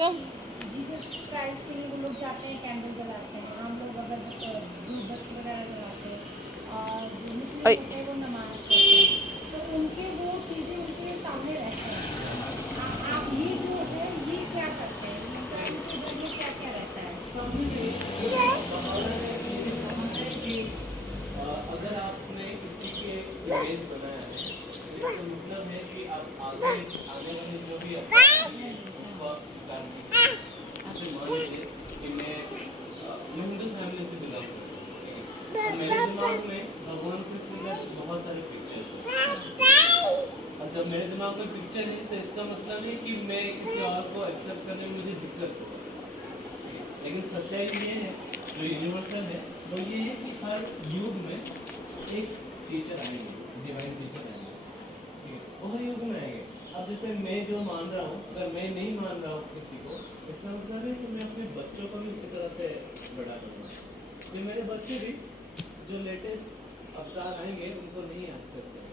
तो Jesus Christ के लिए वो लोग जाते हैं, कैंडल जलाते हैं। हम लोग अगर धूपबत्ती वगैरह जलाते हैं और जो मुस्लिम अय, होते हैं वो नमाज पढ़ते हैं, तो उनके वो चीज़ें उनके सामने रहते हैं। आप ये जो है ये क्या करते हैं, इस्लाम के घर में क्या क्या रहता है? अगर आपने किसी के इमेज बनाया है तो इसका मतलब है कि आप आगे आने वाले जो भी आपका उनको आप स्वीकार कीजिए। जैसे मान लीजिए कि मैं हिंदू फैमिली से बिलोंग करता हूँ, तो मेरे दिमाग में भगवान कृष्ण का बहुत सारे पिक्चर्स हैं। और जब मेरे दिमाग में पिक्चर है तो इसका मतलब है कि मैं किसी और को एक्सेप्ट करने में मुझे दिक्कत होगी। लेकिन सच्चाई ये है जो यूनिवर्सल है वो ये है कि हर युग में एक टीचर आएंगे, डिवाइन टीचर आएंगे, ठीक है, वो हर युग में आएंगे। अब जैसे मैं जो मान रहा हूँ, अगर मैं नहीं मान रहा हूँ किसी को, इसका मतलब है कि मैं अपने बच्चों को भी उसी तरह से बड़ा करूँगा। ये मेरे बच्चे भी जो लेटेस्ट अवतार आएंगे उनको नहीं एक्सेप्ट करेंगे।